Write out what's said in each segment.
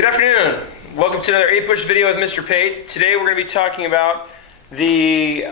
Good afternoon. Welcome to another A-Push video with Mr. Pate. Today we're going to be talking about the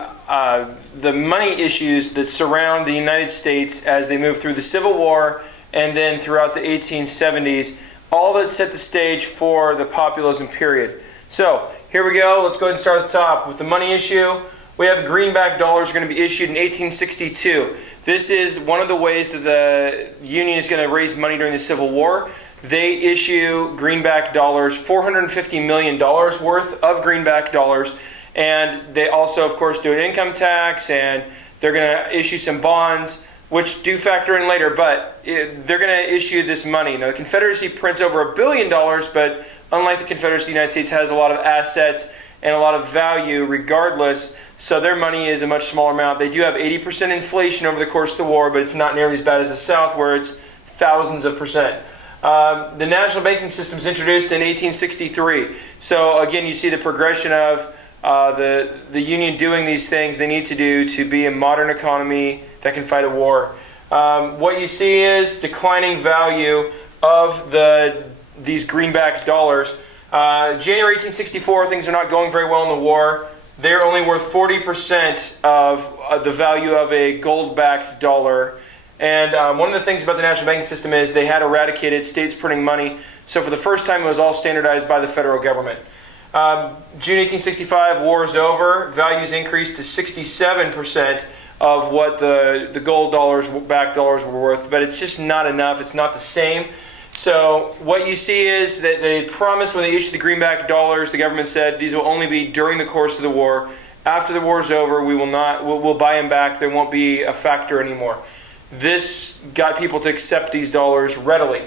money issues that surround the United States as they move through the Civil War and then throughout the 1870s, all that set the stage for the populism period. So here we go. Let's go ahead and start at the top with the money issue. We have greenback dollars going to be issued in 1862. This is one of the ways that the Union is going to raise money during the Civil War. They issue greenback dollars, $450 million worth of greenback dollars, and they also, of course, do an income tax, and they're going to issue some bonds, which do factor in later, but they're going to issue this money. Now, the Confederacy prints over $1 billion, but unlike the Confederacy, the United States has a lot of assets and a lot of value regardless, so their money is a much smaller amount. They do have 80% inflation over the course of the war, but it's not nearly as bad as the South, where it's thousands of percent. The national banking system is introduced in 1863. So again, you see the progression of the Union doing these things they need to do to be a modern economy that can fight a war. What you see is declining value of these greenback dollars. January 1864, things are not going very well in the war. They're only worth 40% of the value of a gold-backed dollar. And one of the things about the national banking system is they had eradicated states printing money. So for the first time, it was all standardized by the federal government. June 1865, war is over. Values increased to 67% of what the gold dollars, back dollars were worth. But it's just not enough. It's not the same. So what you see is that they promised when they issued the greenback dollars, the government said these will only be during the course of the war. After the war is over, we'll buy them back. They won't be a factor anymore. This got people to accept these dollars readily.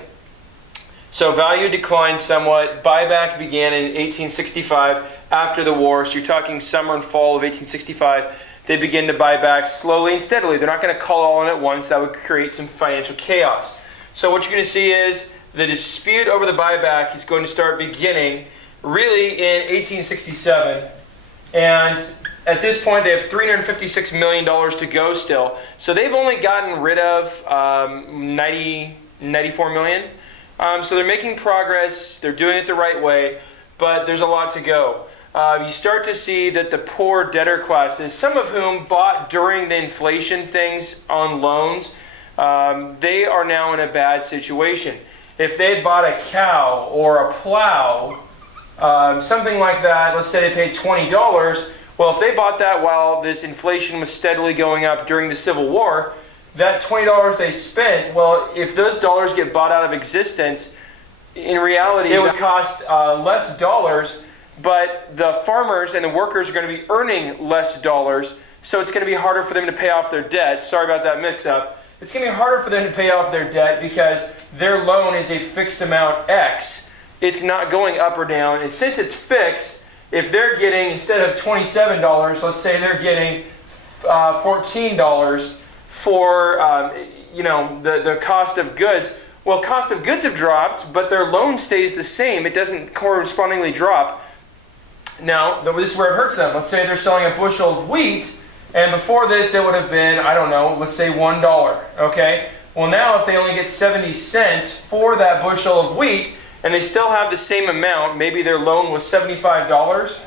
So value declined somewhat. Buyback began in 1865 after the war. So you're talking summer and fall of 1865. They begin to buy back slowly and steadily. They're not going to call all in at once. That would create some financial chaos. So what you're going to see is the dispute over the buyback is going to start beginning really in 1867. And at this point, they have $356 million to go still. So they've only gotten rid of 94 million. So they're making progress. They're doing it the right way, but there's a lot to go. You start to see that the poor debtor classes, some of whom bought during the inflation things on loans, they are now in a bad situation. If they had bought a cow or a plow, something like that, let's say they paid $20, well, if they bought that while this inflation was steadily going up during the Civil War, that $20 they spent, well, if those dollars get bought out of existence, in reality, it would cost less dollars, but the farmers and the workers are going to be earning less dollars, so it's going to be harder for them to pay off their debt. Sorry about that mix-up. It's going to be harder for them to pay off their debt because their loan is a fixed amount X. It's not going up or down, and since it's fixed, if they're getting, instead of $27, let's say they're getting $14 for the cost of goods. Well, cost of goods have dropped, but their loan stays the same. It doesn't correspondingly drop. Now, this is where it hurts them. Let's say they're selling a bushel of wheat, and before this it would have been, I don't know, let's say $1. Okay? Well, now if they only get 70 cents for that bushel of wheat, and they still have the same amount, maybe their loan was $75.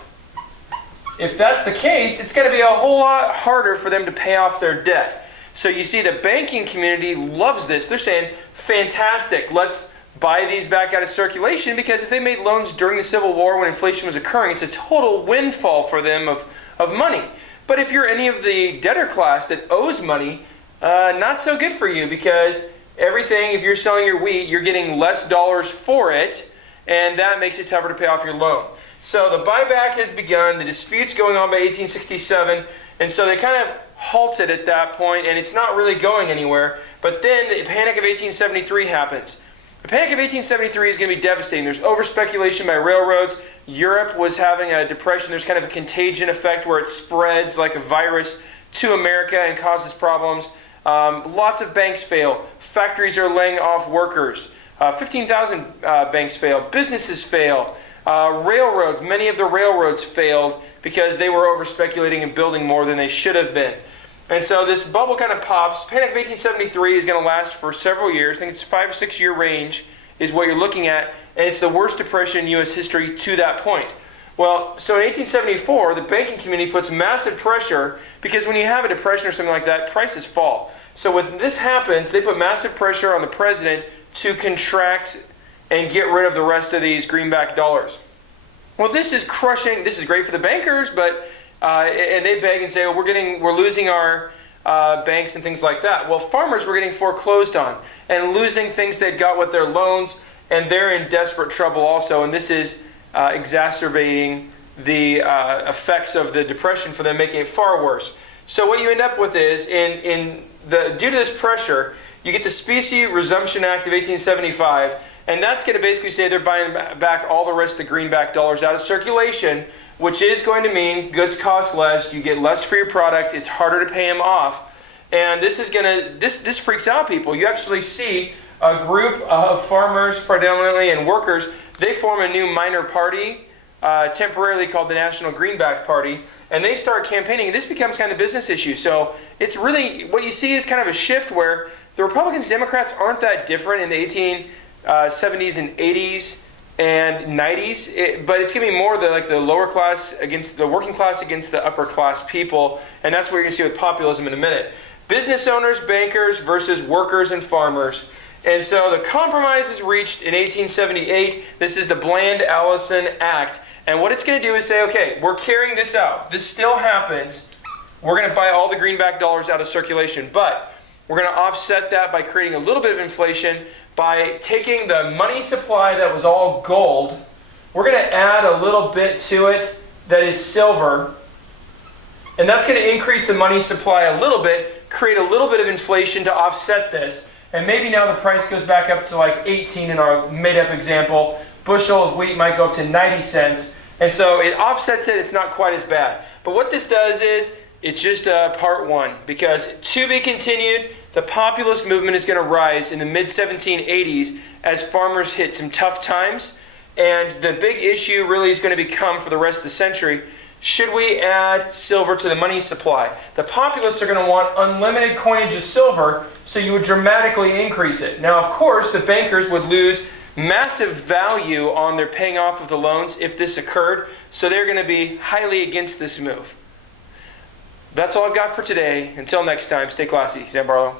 If that's the case, it's going to be a whole lot harder for them to pay off their debt. So you see the banking community loves this. They're saying, fantastic, let's buy these back out of circulation, because if they made loans during the Civil War when inflation was occurring, it's a total windfall for them of money. But if you're any of the debtor class that owes money, not so good for you, because everything, if you're selling your wheat, you're getting less dollars for it, and that makes it tougher to pay off your loan. So the buyback has begun, the dispute's going on by 1867, and so they kind of halted at that point, and it's not really going anywhere. But then the Panic of 1873 happens. The Panic of 1873 is going to be devastating. There's over-speculation by railroads. Europe was having a depression. There's kind of a contagion effect where it spreads like a virus to America and causes problems. Lots of banks fail. Factories are laying off workers. 15,000 banks fail. Businesses fail. Railroads, many of the railroads failed because they were over-speculating and building more than they should have been. And so this bubble kind of pops. Panic of 1873 is going to last for several years. I think it's a 5 or 6 year range. is what you're looking at, and it's the worst depression in U.S. history to that point. Well, so in 1874, the banking community puts massive pressure because when you have a depression or something like that, prices fall. So when this happens, they put massive pressure on the president to contract and get rid of the rest of these greenback dollars. Well, this is crushing. This is great for the bankers, but and they beg and say, "Oh, we're losing our banks and things like that." Well, farmers were getting foreclosed on and losing things they'd got with their loans, and they're in desperate trouble also. And this is exacerbating the effects of the depression for them, making it far worse. So what you end up with is, due to this pressure, you get the Specie Resumption Act of 1875, and that's going to basically say they're buying back all the rest of the greenback dollars out of circulation, which is going to mean goods cost less, you get less for your product, it's harder to pay them off. And this freaks out people. You actually see a group of farmers predominantly and workers, they form a new minor party, temporarily called the National Greenback Party, and they start campaigning. This becomes kind of a business issue. So it's really, what you see is kind of a shift where the Republicans, Democrats aren't that different in the 1870s and 80s and 90s, but it's going to be more the lower class against the working class against the upper class people, and that's what you're going to see with populism in a minute. Business owners, bankers versus workers and farmers. And so the compromise is reached in 1878. This is the Bland-Allison Act. And what it's going to do is say, okay, we're carrying this out. This still happens. We're going to buy all the greenback dollars out of circulation. But we're going to offset that by creating a little bit of inflation by taking the money supply that was all gold. We're going to add a little bit to it that is silver. And that's going to increase the money supply a little bit, create a little bit of inflation to offset this. And maybe now the price goes back up to like 18 in our made-up example. Bushel of wheat might go up to 90 cents. And so it offsets it. It's not quite as bad. But what this does is, it's just part one. Because to be continued, the populist movement is going to rise in the mid-1780s as farmers hit some tough times. And the big issue really is going to become for the rest of the century, should we add silver to the money supply? The populists are going to want unlimited coinage of silver, so you would dramatically increase it. Now, of course, the bankers would lose massive value on their paying off of the loans if this occurred, so they're going to be highly against this move. That's all I've got for today. Until next time, stay classy. Sam Barlow.